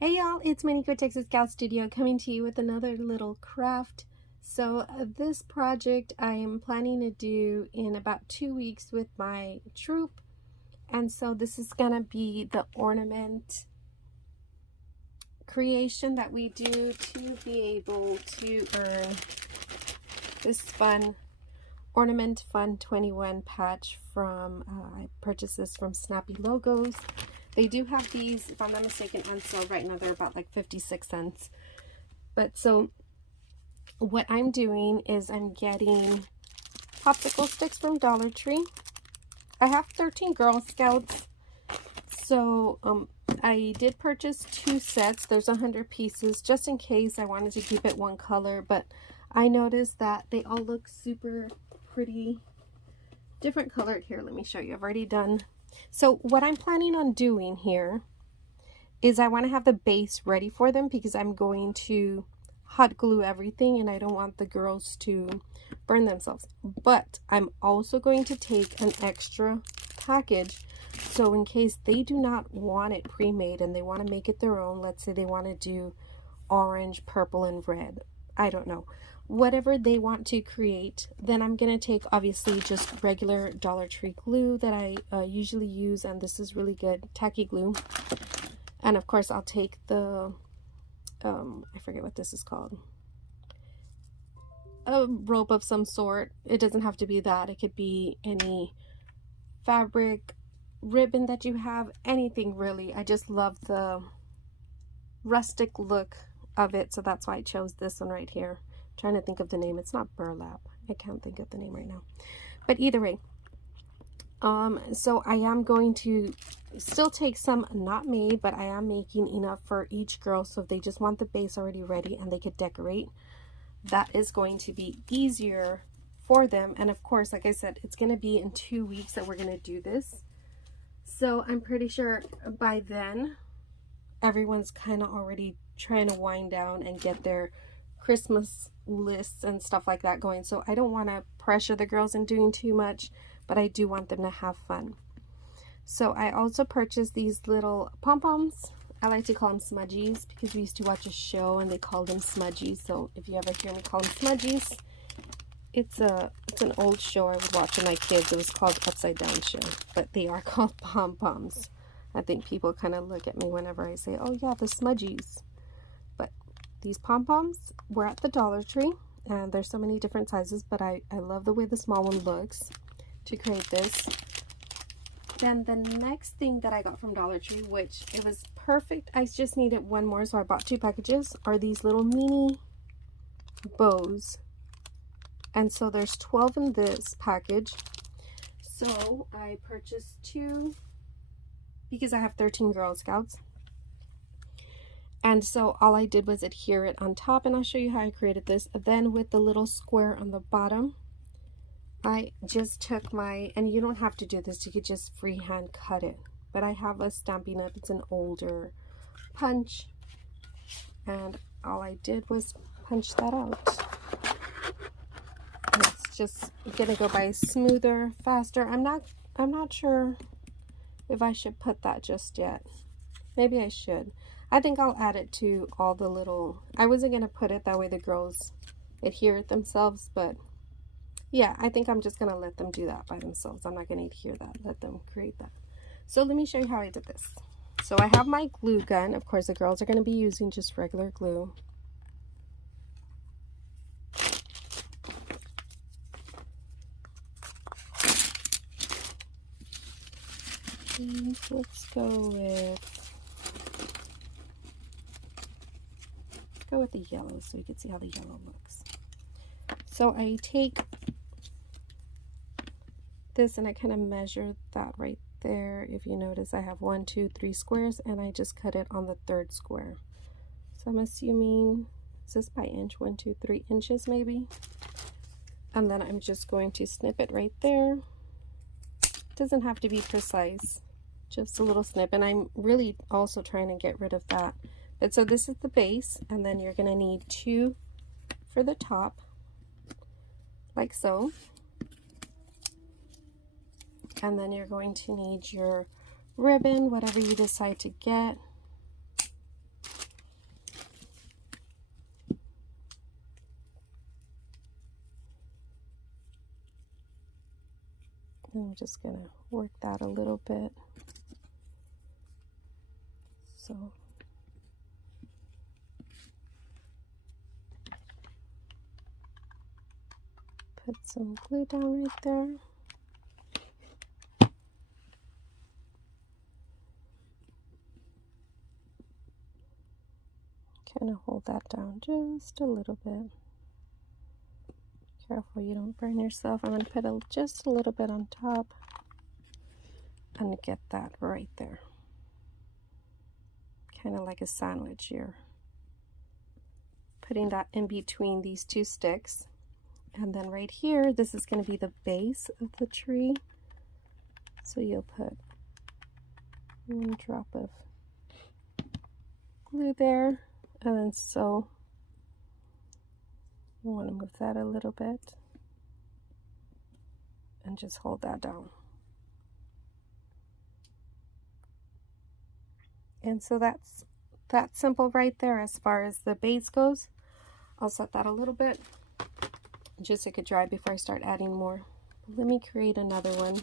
Hey y'all, it's Maniko TexasGalStudio coming to you with another little craft. So this project I am planning to do in about 2 weeks with my troop. And so this is gonna be the ornament creation that we do to be able to earn this fun Ornament Fun 21 patch from, I purchased this from Snappy Logos. They do have these, if I'm not mistaken, on sale right now. They're about like 56 cents. But so what I'm doing is I'm getting popsicle sticks from Dollar Tree. I have 13 Girl Scouts. So I did purchase 2 sets. There's 100 pieces just in case I wanted to keep it one color. But I noticed that they all look super pretty. Different colored here. Let me show you. I've already done. So what I'm planning on doing here is I want to have the base ready for them because I'm going to hot glue everything and I don't want the girls to burn themselves. But I'm also going to take an extra package so in case they do not want it pre-made and they want to make it their own, let's say they want to do orange, purple, and red, I don't know, whatever they want to create, then I'm going to take obviously just regular Dollar Tree glue that I usually use, and this is really good, tacky glue. And of course I'll take the I forget what this is called, a rope of some sort. It doesn't have to be that, it could be any fabric, ribbon that you have, anything really. I just love the rustic look of it, so that's why I chose this one right here. Trying to think of the name. It's not burlap. I can't think of the name right now. But either way, so I am going to still take some not made, but I am making enough for each girl. So if they just want the base already ready and they could decorate, that is going to be easier for them. And of course, like I said, it's going to be in 2 weeks that we're going to do this. So I'm pretty sure by then, everyone's kind of already trying to wind down and get their Christmas lists and stuff like that going. So I don't want to pressure the girls in doing too much, but I do want them to have fun. So I also purchased these little pom-poms. I like to call them smudgies because we used to watch a show and they called them smudgies. So if you ever hear me call them smudgies, it's an old show I would watch with my kids. It was called Upside Down Show, but they are called pom-poms. I think people kind of look at me whenever I say, oh yeah, the smudgies. But these pom-poms were at the Dollar Tree, and there's so many different sizes, but I love the way the small one looks to create this. Then the next thing that I got from Dollar Tree, which it was perfect, I just needed one more, so I bought 2 packages, are these little mini bows. And so there's 12 in this package. So I purchased 2 because I have 13 Girl Scouts. And so all I did was adhere it on top, and I'll show you how I created this. Then with the little square on the bottom, I just took my, and you don't have to do this, you could just freehand cut it. But I have a Stampin' Up, it's an older punch, and all I did was punch that out. And it's just gonna go by smoother, faster. I'm not sure if I should put that just yet. Maybe I should. I think I'll add it to all the little, I wasn't going to put it that way the girls adhere it themselves, but yeah, I think I'm just going to let them do that by themselves. I'm not going to adhere that, let them create that. So let me show you how I did this. So I have my glue gun. Of course, the girls are going to be using just regular glue. And let's go with the yellow so you can see how the yellow looks. So I take this and I kind of measure that right there. If you notice, I have 1, 2, 3 squares, and I just cut it on the 3rd square. So I'm assuming, is this by inch? 1, 2, 3 inches maybe. And then I'm just going to snip it right there. It doesn't have to be precise, just a little snip. And I'm really also trying to get rid of that. But so this is the base, and then you're going to need 2 for the top, like so. And then you're going to need your ribbon, whatever you decide to get. I'm just gonna work that a little bit. So put some glue down right there. Kind of hold that down just a little bit. Careful you don't burn yourself. I'm going to put just a little bit on top and get that right there. Kind of like a sandwich here. Putting that in between these two sticks. And then right here, this is going to be the base of the tree. So you'll put 1 drop of glue there. And then so you want to move that a little bit. And just hold that down. And so that's simple right there as far as the base goes. I'll set that a little bit just so it could dry before I start adding more. Let me create another one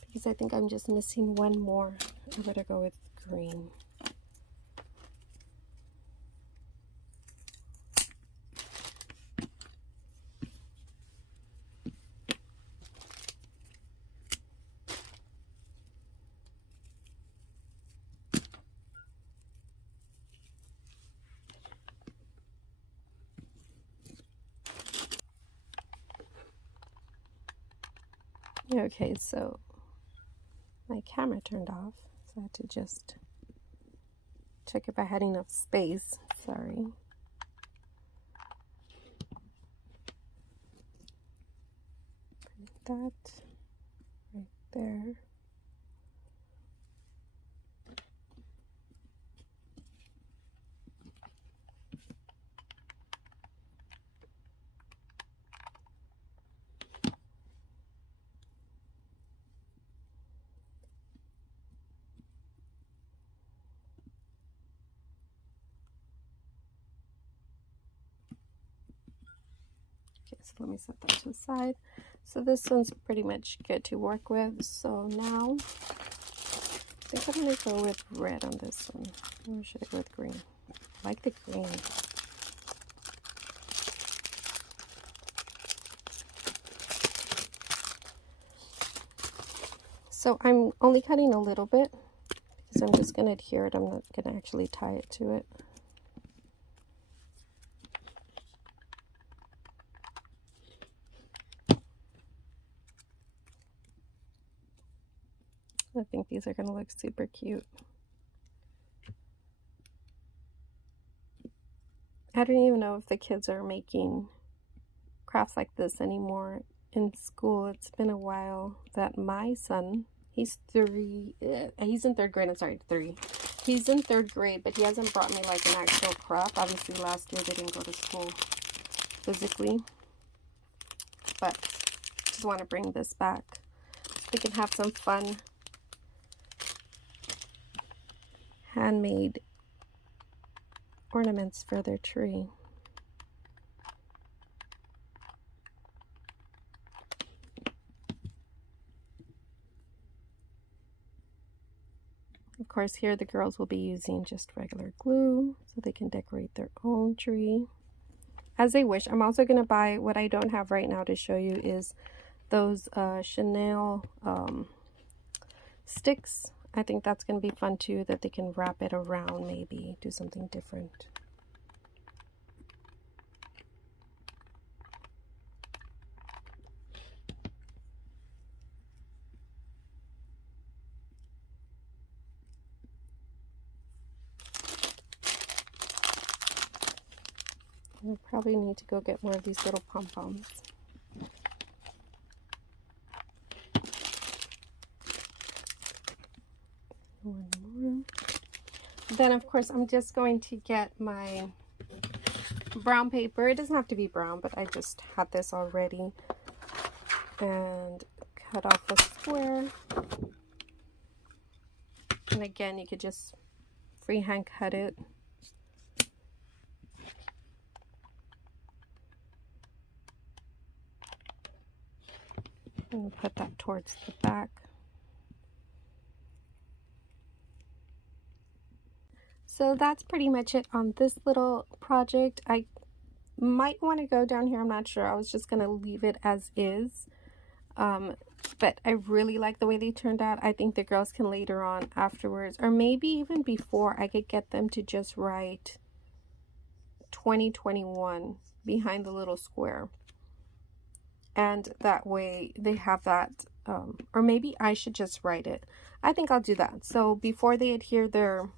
because I think I'm just missing one more. I better go with green. Okay, so my camera turned off, so I had to just check if I had enough space. Sorry. Put that right there. So let me set that to the side. So this one's pretty much good to work with. So now I think I'm going to go with red on this one. Or should I go with green? I like the green. So I'm only cutting a little bit because I'm just going to adhere it. I'm not going to actually tie it to it. I think these are going to look super cute. I don't even know if the kids are making crafts like this anymore in school. It's been a while that my son, he's in 3rd grade, I'm sorry, 3. He's in 3rd grade, but he hasn't brought me like an actual craft. Obviously last year they didn't go to school physically, but just want to bring this back so we can have some fun handmade ornaments for their tree. Of course, here the girls will be using just regular glue so they can decorate their own tree as they wish. I'm also going to buy, what I don't have right now to show you is those Chanel sticks. I think that's going to be fun too, that they can wrap it around, maybe do something different. We'll probably need to go get more of these little pom-poms. One more. Then of course I'm just going to get my brown paper. It doesn't have to be brown, but I just had this already, and cut off a square. And again, you could just freehand cut it. I'm going to put that towards the back. So that's pretty much it on this little project. I might want to go down here. I'm not sure. I was just going to leave it as is. But I really like the way they turned out. I think the girls can later on afterwards, or maybe even before, I could get them to just write 2021 behind the little square. And that way they have that, or maybe I should just write it. I think I'll do that. So before they adhere their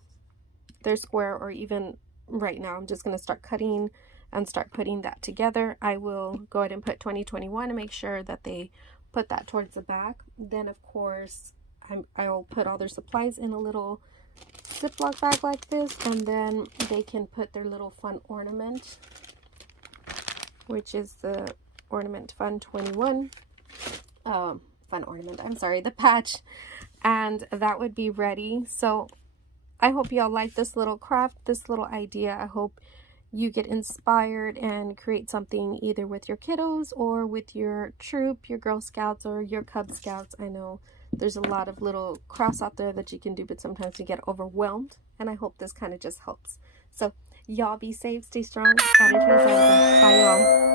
square, or even right now, I'm just going to start cutting and start putting that together. I will go ahead and put 2021 and make sure that they put that towards the back. Then of course I'll put all their supplies in a little Ziploc bag like this, and then they can put their little fun ornament, which is the Ornament Fun 21 fun ornament, I'm sorry, the patch, and that would be ready. So I hope y'all like this little craft, this little idea. I hope you get inspired and create something either with your kiddos or with your troop, your Girl Scouts or your Cub Scouts. I know there's a lot of little crafts out there that you can do, but sometimes you get overwhelmed, and I hope this kind of just helps. So y'all be safe, stay strong. Bye y'all.